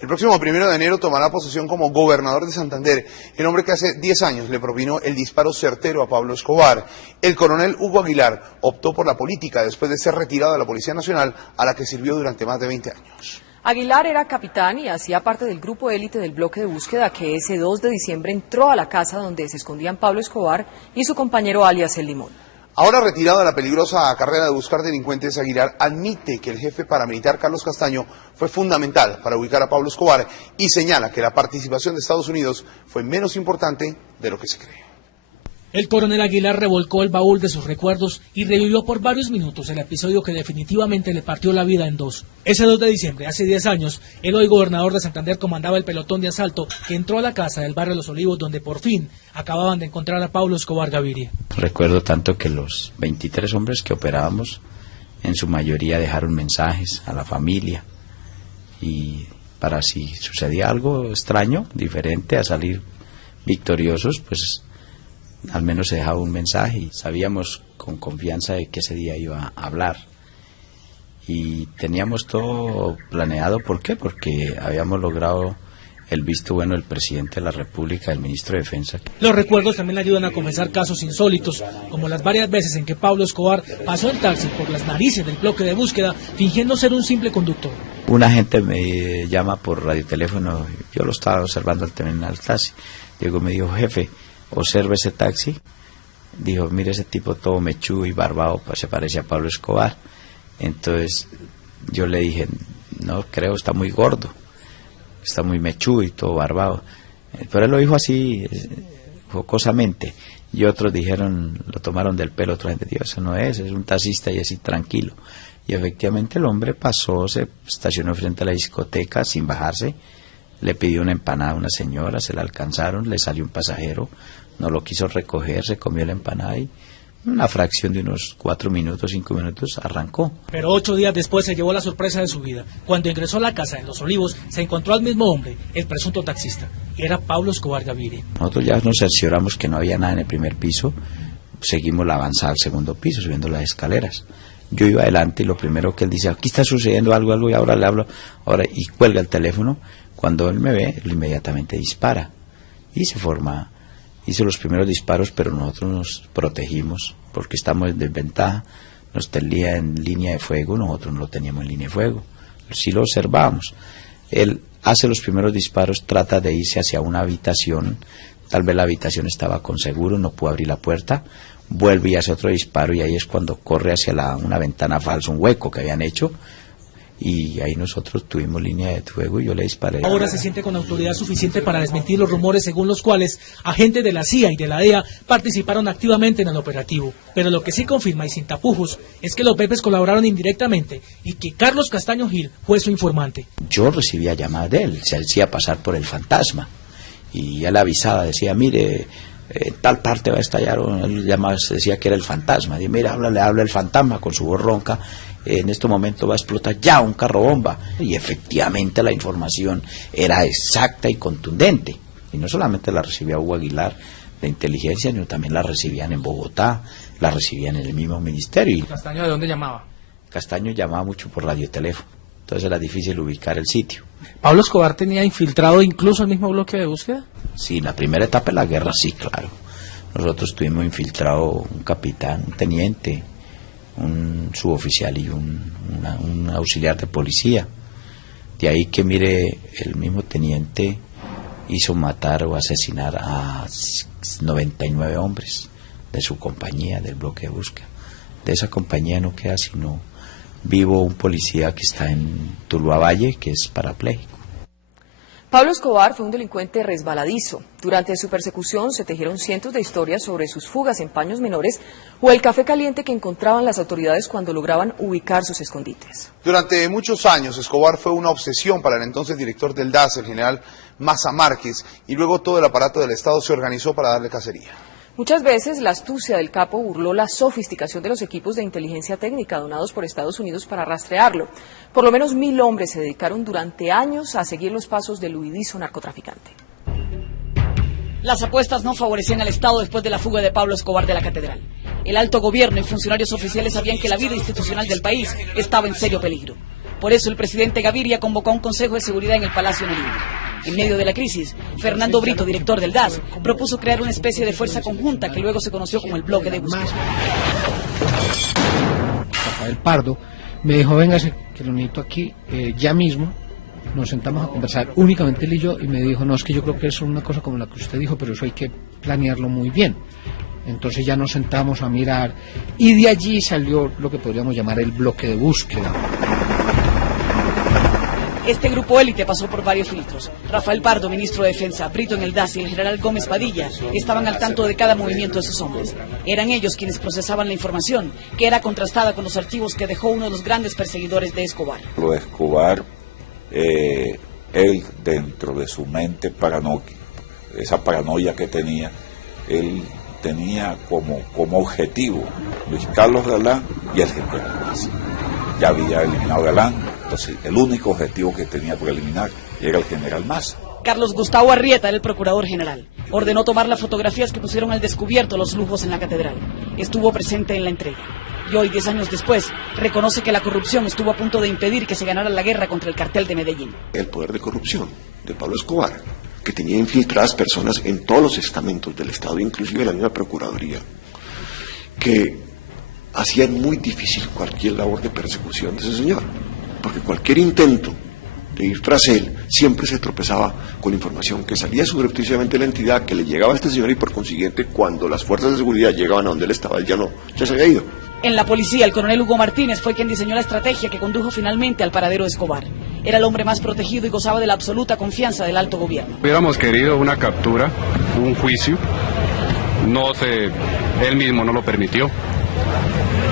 El próximo 1 de enero tomará posesión como gobernador de Santander el hombre que hace 10 años le propinó el disparo certero a Pablo Escobar. El coronel Hugo Aguilar optó por la política después de ser retirado de la Policía Nacional, a la que sirvió durante más de 20 años. Aguilar era capitán y hacía parte del grupo élite del bloque de búsqueda que ese 2 de diciembre entró a la casa donde se escondían Pablo Escobar y su compañero alias El Limón. Ahora retirado de la peligrosa carrera de buscar delincuentes, Aguilar admite que el jefe paramilitar Carlos Castaño fue fundamental para ubicar a Pablo Escobar y señala que la participación de Estados Unidos fue menos importante de lo que se cree. El coronel Aguilar revolcó el baúl de sus recuerdos y revivió por varios minutos el episodio que definitivamente le partió la vida en dos. Ese 2 de diciembre, hace 10 años, el hoy gobernador de Santander comandaba el pelotón de asalto que entró a la casa del barrio Los Olivos, donde por fin acababan de encontrar a Pablo Escobar Gaviria. Recuerdo tanto que los 23 hombres que operábamos, en su mayoría dejaron mensajes a la familia, y para si sucedía algo extraño, diferente a salir victoriosos, pues al menos se dejaba un mensaje y sabíamos con confianza de que ese día iba a hablar. Y teníamos todo planeado. ¿Por qué? Porque habíamos logrado el visto bueno del presidente de la República, del ministro de Defensa. Los recuerdos también le ayudan a confesar casos insólitos, como las varias veces en que Pablo Escobar pasó en taxi por las narices del bloque de búsqueda, fingiendo ser un simple conductor. Un agente me llama por radioteléfono, yo lo estaba observando al terminal taxi. Diego me dijo: jefe, observa ese taxi. Dijo: mire, ese tipo todo mechudo y barbado, pues se parece a Pablo Escobar. Entonces yo le dije: no creo, está muy gordo, está muy mechudo y todo barbado. Pero él lo dijo así, jocosamente. Y otros dijeron, lo tomaron del pelo, otra gente dijo: eso no es un taxista y así tranquilo. Y efectivamente el hombre pasó, se estacionó frente a la discoteca sin bajarse, le pidió una empanada a una señora, se la alcanzaron, le salió un pasajero, no lo quiso recoger, se comió la empanada y una fracción de unos 4 minutos, 5 minutos, arrancó. Pero 8 días después se llevó la sorpresa de su vida. Cuando ingresó a la casa en Los Olivos, se encontró al mismo hombre, el presunto taxista. Era Pablo Escobar Gaviria. Nosotros ya nos cercioramos que no había nada en el primer piso, seguimos la avanzada al segundo piso, subiendo las escaleras. Yo iba adelante y lo primero que él dice: aquí está sucediendo algo, y ahora le hablo, y cuelga el teléfono. Cuando él me ve, él inmediatamente dispara y hizo los primeros disparos, pero nosotros nos protegimos porque estamos en desventaja. Nos tenía en línea de fuego, nosotros no lo teníamos en línea de fuego, sí lo observábamos. Él hace los primeros disparos, trata de irse hacia una habitación, tal vez la habitación estaba con seguro, no pudo abrir la puerta, vuelve y hace otro disparo, y ahí es cuando corre hacia una ventana falsa, un hueco que habían hecho, y ahí nosotros tuvimos línea de fuego y yo le disparé. Ahora se siente con autoridad suficiente para desmentir los rumores según los cuales agentes de la CIA y de la DEA participaron activamente en el operativo. Pero lo que sí confirma y sin tapujos es que los Pepes colaboraron indirectamente y que Carlos Castaño Gil fue su informante. Yo recibía llamadas de él, se hacía pasar por el fantasma y él avisaba, decía: mire, tal parte va a estallar, él llamaba, decía que era el fantasma, y mira, habla el fantasma con su voz ronca: en este momento va a explotar ya un carro bomba. Y efectivamente la información era exacta y contundente, y no solamente la recibía Hugo Aguilar de inteligencia, sino también la recibían en Bogotá, la recibían en el mismo ministerio. ¿Castaño de dónde llamaba? Castaño llamaba mucho por radioteléfono, entonces era difícil ubicar el sitio. ¿Pablo Escobar tenía infiltrado incluso el mismo bloque de búsqueda? Sí, en la primera etapa de la guerra sí, claro. Nosotros tuvimos infiltrado un capitán, un teniente, un suboficial y un auxiliar de policía. De ahí que, mire, el mismo teniente hizo matar o asesinar a 99 hombres de su compañía, del bloque de búsqueda. De esa compañía no queda sino vivo un policía que está en Tuluá Valle, que es parapléjico. Pablo Escobar fue un delincuente resbaladizo. Durante su persecución se tejieron cientos de historias sobre sus fugas en paños menores o el café caliente que encontraban las autoridades cuando lograban ubicar sus escondites. Durante muchos años, Escobar fue una obsesión para el entonces director del DAS, el general Maza Márquez, y luego todo el aparato del Estado se organizó para darle cacería. Muchas veces la astucia del capo burló la sofisticación de los equipos de inteligencia técnica donados por Estados Unidos para rastrearlo. Por lo menos 1000 hombres se dedicaron durante años a seguir los pasos del huidizo narcotraficante. Las apuestas no favorecían al Estado después de la fuga de Pablo Escobar de la catedral. El alto gobierno y funcionarios oficiales sabían que la vida institucional del país estaba en serio peligro. Por eso el presidente Gaviria convocó a un Consejo de Seguridad en el Palacio Nariño. En medio de la crisis, Fernando Brito, director del DAS, propuso crear una especie de fuerza conjunta que luego se conoció como el Bloque de Búsqueda. Rafael Pardo me dijo, véngase, que lo necesito aquí ya mismo. Nos sentamos a conversar únicamente él y yo, y me dijo, no, es que yo creo que es una cosa como la que usted dijo, pero eso hay que planearlo muy bien. Entonces ya nos sentamos a mirar, y de allí salió lo que podríamos llamar el bloque de búsqueda. Este grupo élite pasó por varios filtros. Rafael Pardo, ministro de Defensa, Brito en el DAS y el general Gómez Padilla estaban al tanto de cada movimiento de sus hombres. Eran ellos quienes procesaban la información, que era contrastada con los archivos que dejó uno de los grandes perseguidores de Escobar. Lo de Escobar, él dentro de su mente paranoica, esa paranoia que tenía, él tenía como objetivo Luis Carlos Galán y el general Maza. Ya había eliminado a Galán, entonces el único objetivo que tenía por eliminar era el general Maza. Carlos Gustavo Arrieta era el procurador general. Ordenó tomar las fotografías que pusieron al descubierto los lujos en la catedral. Estuvo presente en la entrega. Y hoy, 10 años después, reconoce que la corrupción estuvo a punto de impedir que se ganara la guerra contra el cartel de Medellín. El poder de corrupción de Pablo Escobar, que tenía infiltradas personas en todos los estamentos del Estado, inclusive la misma Procuraduría, que hacían muy difícil cualquier labor de persecución de ese señor, porque cualquier intento de ir tras él siempre se tropezaba con información que salía subrepticiamente de la entidad, que le llegaba a este señor, y por consiguiente cuando las fuerzas de seguridad llegaban a donde él estaba, él ya se había ido. En la policía, el coronel Hugo Martínez fue quien diseñó la estrategia que condujo finalmente al paradero de Escobar. Era el hombre más protegido y gozaba de la absoluta confianza del alto gobierno. Hubiéramos querido una captura, un juicio, él mismo no lo permitió.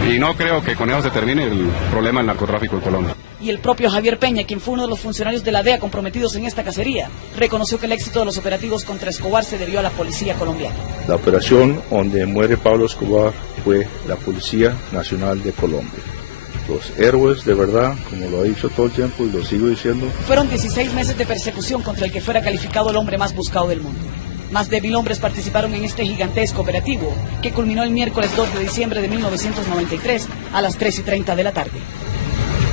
Y no creo que con eso se termine el problema del narcotráfico en Colombia. Y el propio Javier Peña, quien fue uno de los funcionarios de la DEA comprometidos en esta cacería, reconoció que el éxito de los operativos contra Escobar se debió a la policía colombiana. La operación donde muere Pablo Escobar fue la Policía Nacional de Colombia. Los héroes de verdad, como lo he dicho todo el tiempo y lo sigo diciendo. Fueron 16 meses de persecución contra el que fuera calificado el hombre más buscado del mundo. Más de 1000 hombres participaron en este gigantesco operativo, que culminó el miércoles 2 de diciembre de 1993 a las 3:30 de la tarde.